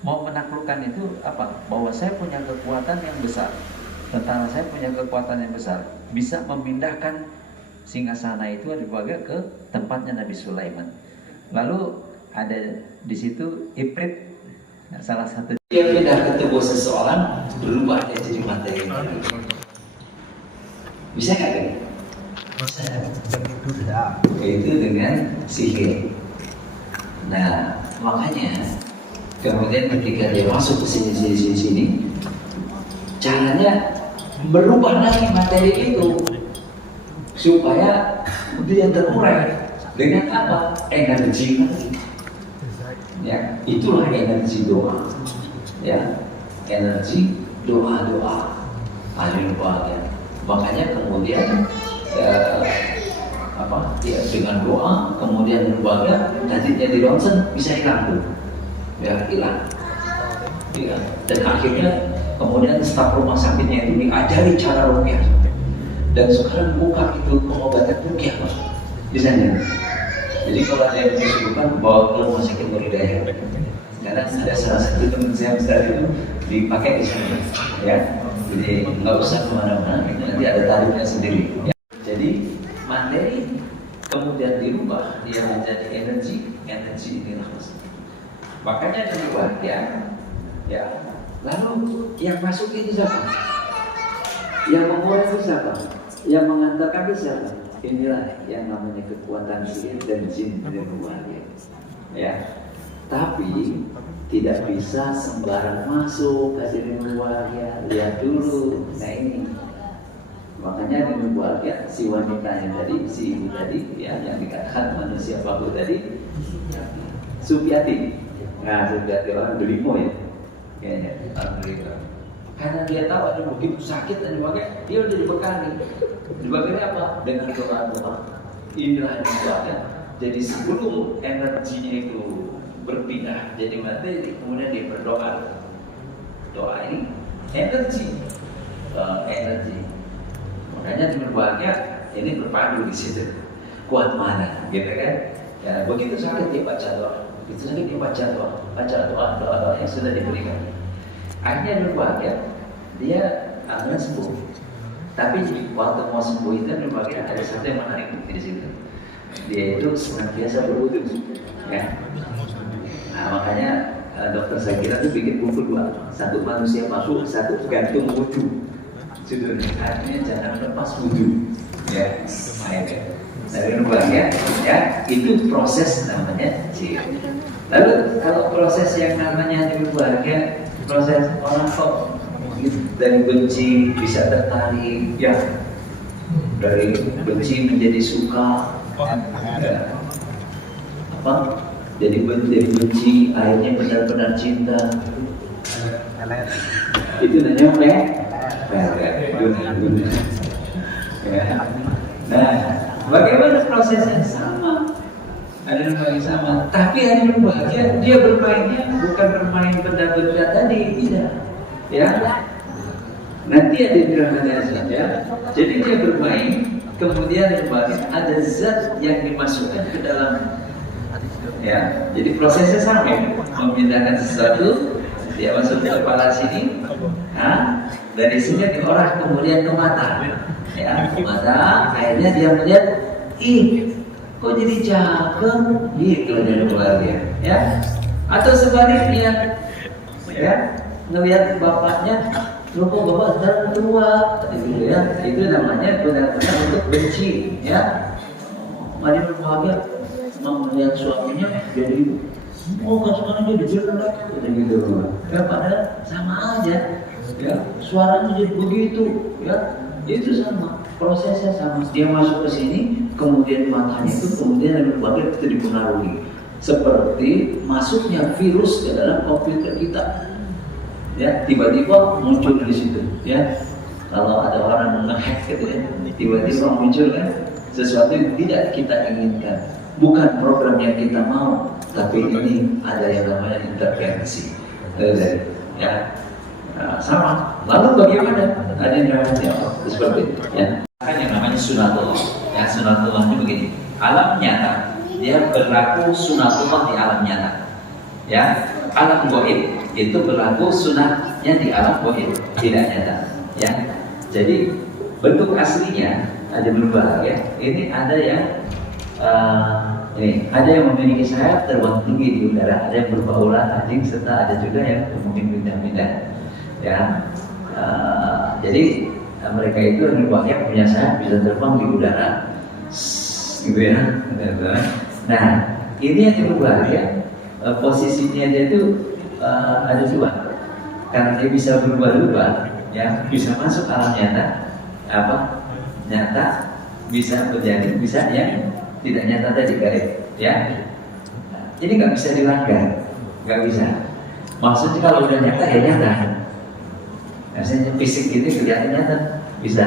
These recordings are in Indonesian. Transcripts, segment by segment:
mau menaklukkan itu apa? Bahwa saya punya kekuatan yang besar, tentara saya punya kekuatan yang besar, bisa memindahkan singgasana itu dibawa ke tempatnya Nabi Sulaiman. Lalu ada di situ Ifrit, salah satu dia pindah ke tubuh seseorang, berubah dia jadi materi. Bisa nggak kan? Bisa. Itu dengan sihir. Nah, makanya kemudian ketika dia masuk ke sini, caranya berubah lagi materi itu supaya dia terurai dengan apa? Energi. Ya, itulah energi doa. Ya, energi doa. Alim ya. Makanya kemudian dengan doa kemudian lembaga nantinya di ronsen bisa hilang tuh, ya hilang. Dan akhirnya kemudian staf rumah sakitnya itu diajari cara rukyah, dan sekarang buka itu pengobatan rukyah di sana. Jadi kalau ada yang disuruhkan bawa ke rumah sakit Muridaya, karena ada salah satu teman saya besar itu dipakai di sana, ya. Jadi nggak usah kemana-mana, nanti ada tarifnya sendiri. Ya. Jadi materi kemudian dirubah dia menjadi energi inilah. Makanya dirubah ya. Lalu yang masuk itu siapa? Yang memulai itu siapa? Yang mengantarkan itu siapa? Inilah yang namanya kekuatan sihir dan jin dirubah ya. Tapi tidak bisa sembarang masuk ke sini keluarga, lihat dulu. Nah ini makanya di keluarga si wanitanya tadi, si ibu tadi ya, yang dikatakan manusia babu tadi, Supiati. Nah Supiati orang Delimo ya, kayaknya orang Delimo. Karena dia tahu ada begitu sakit dan sebagainya, dia udah dibekali. Dibekali apa? Dengan doa. Inilah keluarga. Jadi sebelum energinya itu berpindah jadi materi, kemudian dia berdoa. Doa ini energi. Makanya di berbahagia ini berpadu di situ. Kuat mana, gitu kan? Ya, begitu sakit dia baca doa. Begitu sakit dia baca doa yang sudah diberikan. Akhirnya berbahagia dia akan sembuh. Tapi waktu mau sembuh itu berbahagia ada satu yang menarik di situ. Dia itu senantiasa berwudu, ya. Nah, makanya dokter saya kira tuh bikin buku dua, satu manusia masuk, satu gantung wudhu. Judulnya artinya jangan lepas wudhu, ya. Dari berbahagia, ya itu proses namanya jihad. Lalu kalau proses yang namanya berbahagia, proses orang kok dari benci bisa tertarik, ya dari benci menjadi suka, ya. Apa? Jadi benci, akhirnya benar-benar cinta. Itu namanya ya. Nah, bagaimana prosesnya sama? Ada yang sama, tapi ada yang bahagia. Dia bermainnya bukan bermain benda-benda tadi, tidak. Ya, nanti ada yang saja. Jadi dia bermain, kemudian ada zat yang dimasukkan ke dalam. Ya, jadi prosesnya sama, memindahkan sesuatu, dia masuk ke kepala sini, dari sini diolah kemudian ke mata, ya, ke mata, akhirnya dia melihat, kok jadi cakep, gitu dari keluarga, ya, atau sebaliknya, ya, ngelihat bapaknya, kok bapak sedang tua, gitu ya, itu namanya benar-benar untuk benci, ya, mari berbahagia. Melihat suaminya jadi sekarang dia jelek gitu, ya padahal sama aja, ya suaranya jadi begitu, ya itu sama, prosesnya sama. Dia masuk ke sini, kemudian matanya itu kemudian berbagai itu dipengaruhi, seperti masuknya virus ke dalam komputer kita, ya tiba-tiba muncul di situ, ya kalau ada orang nge-hack gitu ya, tiba-tiba muncul kan sesuatu yang tidak kita inginkan. Bukan program yang kita mau, tapi ini ada yang namanya intervensi, ya. Nah, sama. Lalu bagaimana? Ada yang namanya seperti itu, ya. Kan yang namanya sunatullah, ya sunatullahnya begini. Alam nyata, dia berlaku sunatullah di alam nyata, ya. alam goib itu berlaku sunatnya di alam goib, tidak nyata. Ya, jadi bentuk aslinya ada berubah ya. Ini ada yang ini ada yang memiliki sayap terbang tinggi di udara, ada yang berbau ular, anjing, serta ada juga yang mungkin pindah-pindah. Ya, jadi mereka itu yang punya sayap bisa terbang di udara, gitu ya. Nah, ini yang berubah ya. Posisinya dia itu ada dua, karena dia bisa berubah-ubah, ya, bisa masuk alam nyata, nyata, bisa menjadi, bisa yang tidak nyata tadi gaib, ya. Ini nggak bisa dilanggar, nggak bisa. Maksudnya kalau udah nyata ya nyata. Biasanya fisik ini kelihatan nyata, bisa.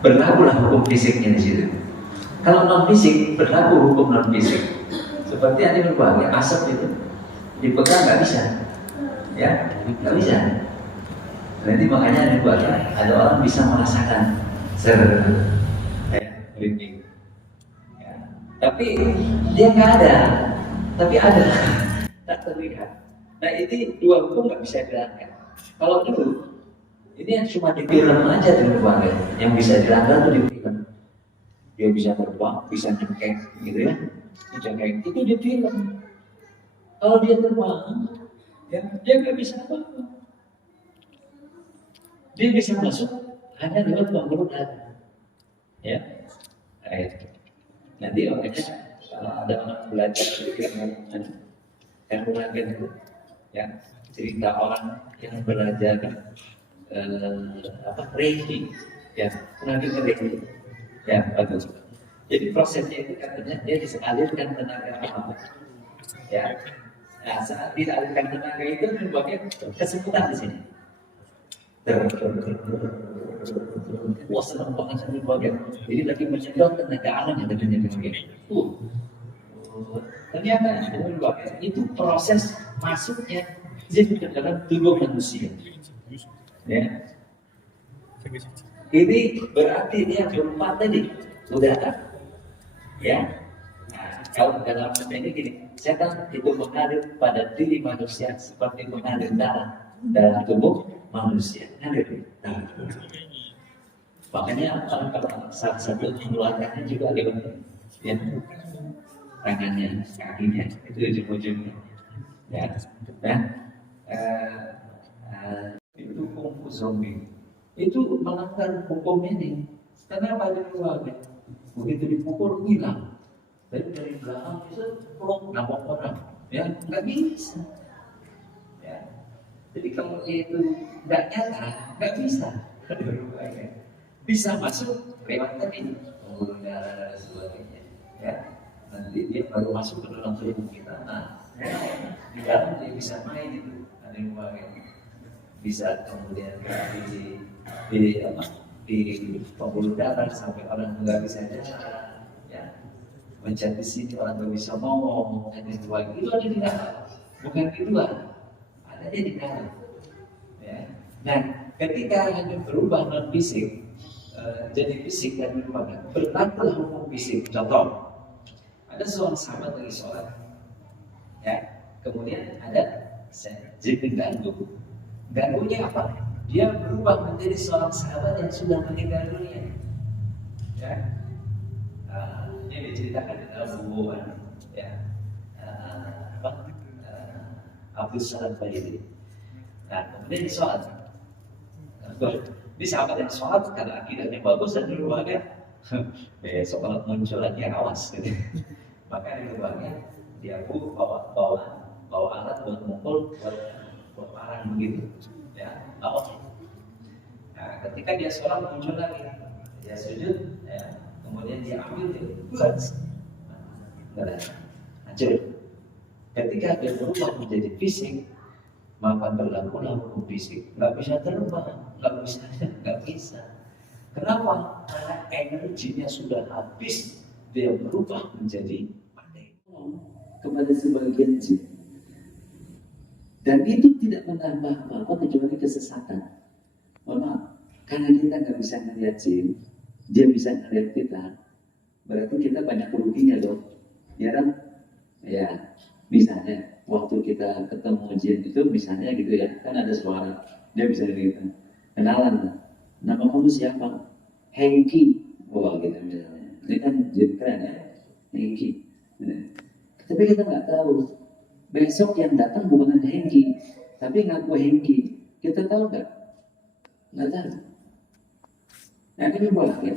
Berlakulah hukum fisiknya di situ. Kalau non fisik berlaku hukum non fisik. Seperti ada berbagai asap itu dipegang nggak bisa, ya, nggak bisa. Nanti makanya ada berbagai ada orang bisa merasakan merinding. Ya. Tapi dia nggak ada, tapi ada, tak terlihat. Nah ini dua hukum nggak bisa dilanggar. Kalau dulu ini yang cuma di film aja di berbagai, yang bisa dilanggar tuh di film. Dia bisa terbang, bisa nyengkeng, gitu ya. Nyengkeng itu di film. Kalau dia terbang, ya dia nggak bisa apa-apa. Dia bisa masuk hanya lewat pembuluh darah. Ya, nanti makanya kalau ada orang belajar yang mungkin ya cerita orang yang belajar reiki, ya mungkin reiki, ya bagus. Jadi prosesnya itu katanya dia disalurkan tenaga alam, ya. Nah, saat disalurkan tenaga itu berbagai kesemutan di sini. Wah senang banget sama bagian. Jadi lagi menyedot tenaga alam yang tadinya begini. Ternyata itu proses masuknya jin ke dalam tubuh manusia. Ya. Ini berarti dia berupa tadi udara. Ya. Nah, kalau dalam ini gini, setan itu mengalir pada diri manusia seperti mengalir darah dalam tubuh manusia. Ngalir darah. Makanya kalau salah satu mengeluarkannya juga lewat ya, tangannya, kakinya, itu ujung-ujungnya. Ya, nah, itu kungfu zombie. Itu melanggar hukum ini. Kenapa dikeluarkan? Begitu dipukul hilang. Dari belakang bisa peluk nabok orang. Ya, nggak bisa. Ya. Jadi kalau itu nggak nyata, nggak bisa. Bisa masuk lewat tadi pembuluh darah dan sebagainya. Ya, nanti dia baru masuk ke dalam tubuh kita. Nah, di dalam dia bisa main itu. Ada yang bisa kemudian di pembuluh darah sampai orang nggak bisa jalan, ya. Mencet di sini orang nggak bisa ngomong, dan itu lagi itu ada di dalam, bukan di luar, ada di dalam. Ya. Nah, ketika hanya berubah non fisik jadi fisik dan berlakulah hukum fisik. Contoh, ada seorang sahabat lagi sholat, ya, kemudian ada jin mengganggu. Ganggunya apa? Dia berubah menjadi seorang sahabat yang sudah meninggal dunia. Ya, ini diceritakan di dalam buku, ya, Abdul Salam Bayidi. Nah, kemudian di sholat. Ini sahabat yang sholat karena akidahnya bagus dan berbahagia. Besok kalau muncul lagi awas, gitu. Maka di berbahagia dia bawa alat buat mukul, buat parang begitu. Ya, nah, ketika dia sholat muncul lagi, dia sujud, ya, kemudian dia ambil dia buat, hancur. Ketika dia berubah menjadi fisik, maka berlakulah hukum fisik. Nggak bisa terbang, nggak bisa. Kenapa? Karena energinya sudah habis, dia berubah menjadi pandai kepada sebagian jin. Dan itu tidak menambah apa-apa kecuali kesesatan. Maaf, karena kita nggak bisa melihat jin, dia bisa melihat kita. Berarti kita banyak ruginya loh, ya kan? Ya. Misalnya waktu kita ketemu jin itu misalnya gitu ya, kan ada suara, dia bisa gitu kenalan, nama kamu siapa? Hengki. Oh gitu misalnya, ini kan jin keren ya, Hengki. Nah, tapi kita nggak tahu besok yang datang bukan ada Hengki, tapi ngaku Hengki. Kita tahu nggak? Nggak tahu. Nah ini boleh ya.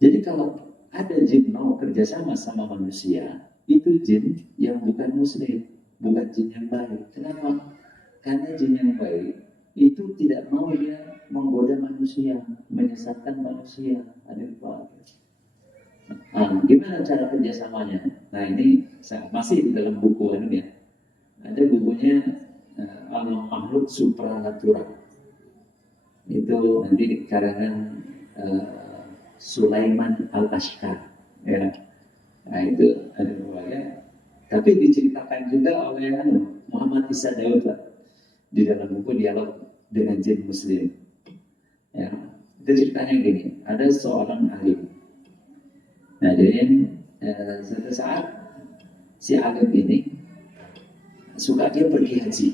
Jadi kalau ada jin mau kerjasama sama manusia, itu jin yang bukan muslim, bukan jin yang baik. Kenapa? Karena jin yang baik itu tidak mau dia menggoda manusia, menyesatkan manusia. Ada apa? Nah, gimana cara kerjasamanya? Nah ini masih di dalam buku ini ya. Ada bukunya Alam Makhluk Supranatural. Itu nanti karangan Sulaiman Al-Ashkar ya. Nah itu ada bukunya. Tapi diceritakan juga oleh Muhammad Isa Daud di dalam buku Dialog dengan Jin Muslim. Ya, itu ceritanya gini, ada seorang alim. Nah, dan suatu saat si alim ini suka dia pergi haji.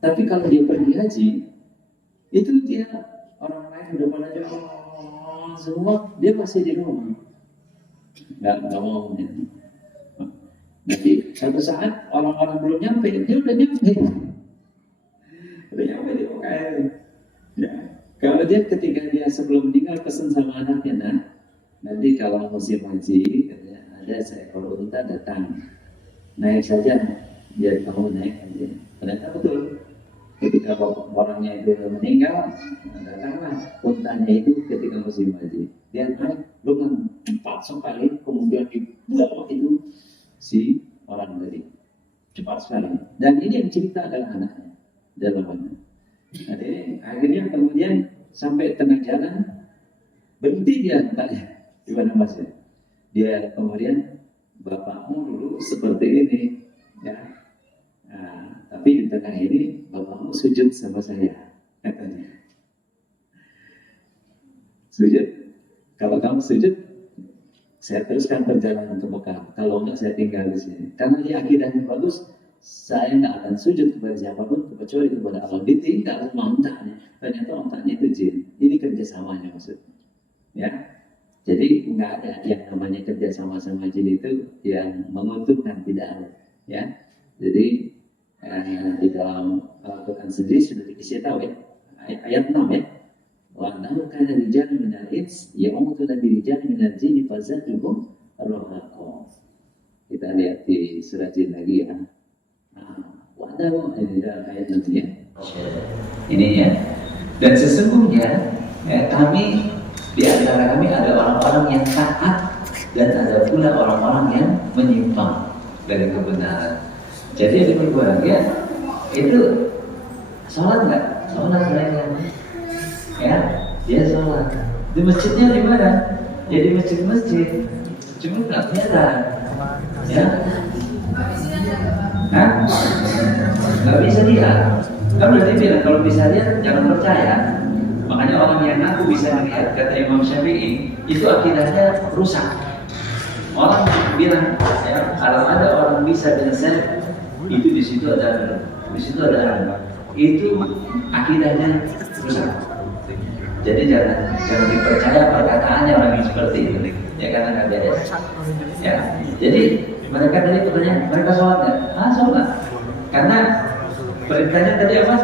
Tapi kalau dia pergi haji, itu dia orang lain udah pada jauh semua, dia masih di rumah. Nggak mau. Jadi suatu saat orang-orang belum nyampe, dia udah nyampe. Udah nyampe di UKM. Ya. Kalau dia ketika dia sebelum meninggal pesan sama anaknya, nah, nanti kalau musim haji, ada seekor unta datang, naik saja, biar kamu naik aja. Ternyata betul. Ketika orangnya itu meninggal, datanglah untanya itu ketika musim haji. Dia naik dengan 4 kali, kemudian dibuang itu si orang tadi. Cepat sekali. Dan ini yang cerita adalah anaknya. Dalam anak. Jadi akhirnya kemudian sampai tengah jalan, berhenti dia tanya, di mana mas ya? Dia kemudian, bapakmu dulu seperti ini, ya. Nah, tapi di tengah ini bapakmu sujud sama saya, katanya. Sujud. Kalau kamu sujud, saya teruskan perjalanan ke Mekah. Kalau enggak, saya tinggal di sini. Karena dia akidahnya bagus, saya nggak akan sujud kepada siapapun kecuali kepada Allah. Ditinggal sama ontanya. Ternyata ontanya itu jin. Ini kerjasamanya maksudnya. Ya. Jadi nggak ada yang namanya kerjasama sama jin itu yang menguntungkan, tidak ada. Ya. Jadi di dalam Al-Quran sendiri sudah dikasih tahu ya. Ayat 6 ya. Wa annahu kana rijalun minal ins ya'uduna bi rijalin minal jinni fazaduhum rahaqa. Kita lihat di surah jin lagi ya. Waduh, ini adalah ayat nanti ya. Ini ya. Dan sesungguhnya kami di antara kami ada orang-orang yang taat dan ada pula orang-orang yang menyimpang dari kebenaran. Jadi yang berbahagia itu sholat nggak? Sholat mereka. Ya, dia sholat. Di masjidnya di mana? Ya di masjid-masjid. Cuma nggak kelihatan. Ya. Hah? Nggak bisa lihat. Kan berarti bilang kalau bisa lihat jangan percaya. Makanya orang yang ngaku bisa lihat, kata Imam Syafi'i, itu akidahnya rusak. Orang bilang, ya, kalau ada orang bisa lihat, itu di situ ada apa? Itu akidahnya rusak. Jadi jangan dipercaya perkataannya orang yang seperti itu, ya karena nggak beres. Ya, jadi mereka tadi pertanyaan, mereka sholat nggak? Sholat. Karena perintahnya tadi apa?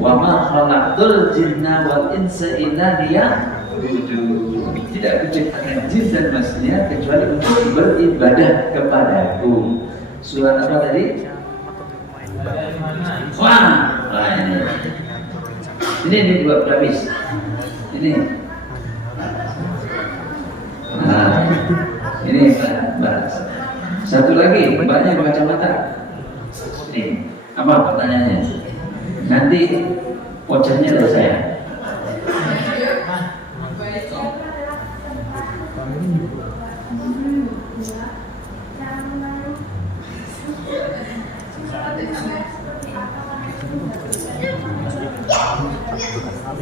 Wa ma khalaqtul jinna wal insa illa liya'budun. Tidak kuciptakan jin dan manusia kecuali untuk beribadah kepadaku. Surah apa tadi? Wah, ini dua habis. Ini. Nah, ini bahas. Satu lagi, banyak kacamata. Ini apa pertanyaannya? Nanti vouchernya dari saya.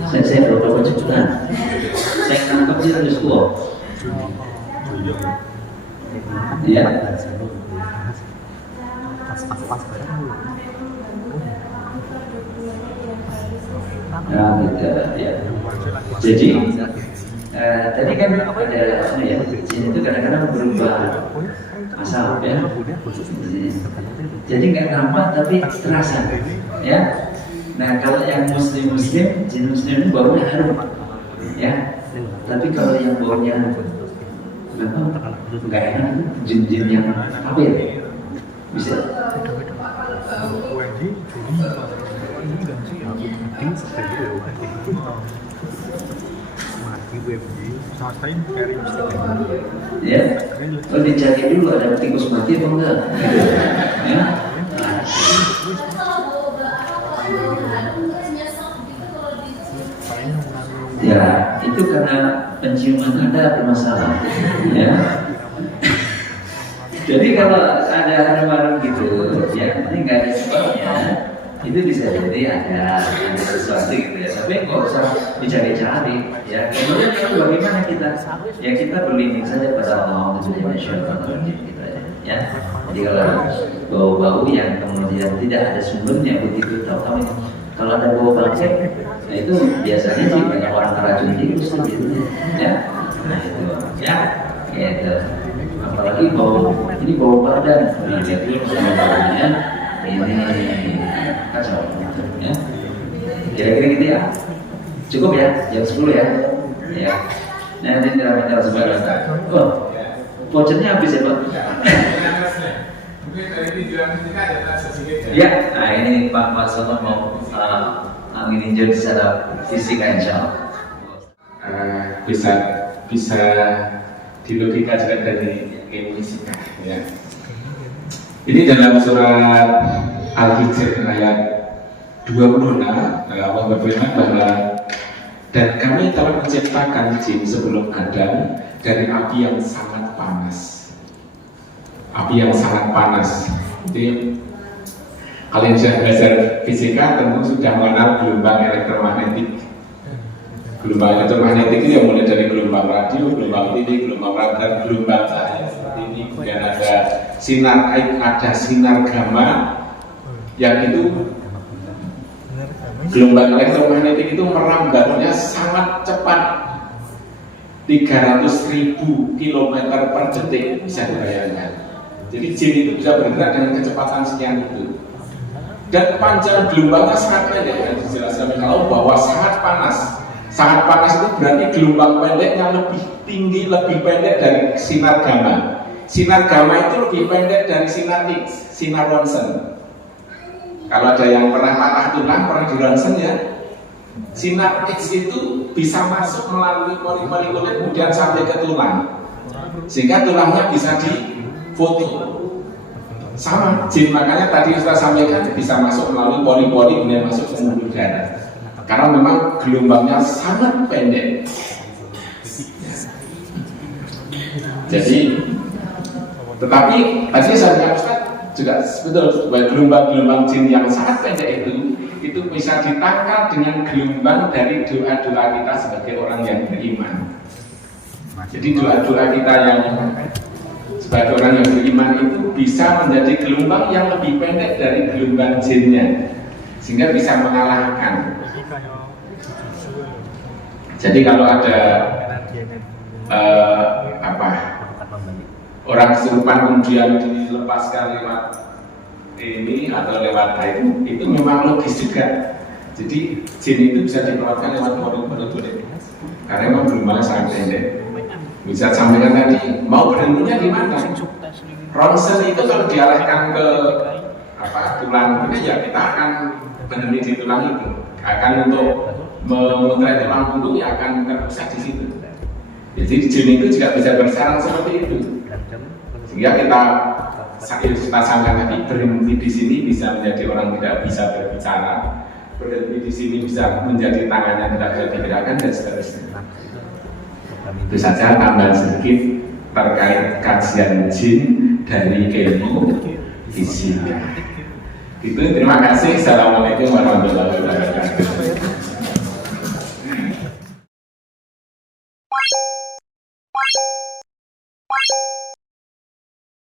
Saya berapa cepetan? Saya nangkep sih harus tua. Ya. Nah, gitu, ya. Jadi tadi kan ada ya, jin itu kadang-kadang berubah asal ya. Jadi nggak nampak tapi terasa, ya. Nah kalau yang muslim, jin muslim itu baunya harum, ya. Tapi kalau yang baunya nggak enak, jin yang kafir bisa. Ya, kalau dicari dulu ada tikus mati atau enggak, ya. Ya, itu karena penciuman Anda bermasalah, ya. Jadi kalau ada harum-harum gitu, ya, ini nggak ada sebabnya, itu bisa jadi ada sesuatu gitu ya. Tapi nggak usah dicari-cari, ya. Kemudian bagaimana kita, ya kita berlindung saja pada Allah gitu aja, ya. Jadi kalau bau-bau yang kemudian tidak ada sumbernya begitu, tahu kalau ada bau bangkai, nah itu biasanya sih banyak orang terracun tikus gitu, ya. Nah itu, ya, gitu. Apalagi ini bau badan, lihat dulu sama baunya, ini kacau, ya. Kira-kira gitu ya, cukup ya, jam 10 ya, ya. Nah ini minta sebarang. Oh, vouchernya habis ya Pak? Ya, nah ini Pak Marsono mau meninjau secara fisik insya Allah. Bisa dilogika juga dari ilmu fisika, ya. Ini dalam surat Al-Hijr ayat 26, Allah berfirman bahwa dan kami telah menciptakan jin sebelum Adam dari api yang sangat panas. Api yang sangat panas. Jadi kalian sudah belajar fisika tentu sudah mengenal gelombang elektromagnetik. Gelombang elektromagnetik itu yang mulai dari gelombang radio, gelombang TV, gelombang radar, gelombang cahaya seperti ini. Kemudian ada sinar gamma yang itu gelombang elektromagnetik itu merambatnya sangat cepat, 300.000 km per detik, bisa dibayangkan. Jadi jin itu bisa bergerak dengan kecepatan sekian itu. Dan panjang gelombangnya sangat pendek, yang dijelaskan kalau bahwa sangat panas. Sangat panas itu berarti gelombang pendeknya lebih tinggi, lebih pendek dari sinar gamma. Sinar gamma itu lebih pendek dari sinar X, sinar ronsen. Kalau ada yang pernah patah tulang, pernah di ronsen ya, sinar X itu bisa masuk melalui pori-pori kulit kemudian sampai ke tulang, sehingga tulangnya bisa difoto. Sama jin, makanya tadi saya sampaikan bisa masuk melalui pori-pori kemudian masuk ke pembuluh darah, karena memang gelombangnya sangat pendek. Jadi, tetapi tadi saya bilang Ustaz juga betul bahwa gelombang-gelombang jin yang sangat pendek itu bisa ditangkal dengan gelombang dari doa-doa kita sebagai orang yang beriman. Jadi doa-doa kita yang sebagai orang yang beriman itu bisa menjadi gelombang yang lebih pendek dari gelombang jinnya, sehingga bisa mengalahkan. Jadi kalau ada orang kesurupan kemudian dilepaskan lewat ini atau lewat itu memang logis juga. Jadi jin itu bisa dikeluarkan lewat pori-pori karena memang gelombangnya sangat pendek. Bisa sampaikan tadi, mau berhentinya di mana? Ronsen itu kalau diarahkan ke tulang ini ya kita akan berhenti di tulang itu. Akan untuk memutar tulang punggung ya akan terpusat di situ. Jadi jin itu juga bisa bersarang seperti itu. Sehingga kita sampaikan tadi, berhenti di sini bisa menjadi orang tidak bisa berbicara, berhenti di sini bisa menjadi tangannya tidak bisa digerakkan dan seterusnya. Itu saja tambahan sedikit terkait kajian jin dari ilmu fisika. Itu terima kasih. Assalamualaikum warahmatullahi wabarakatuh.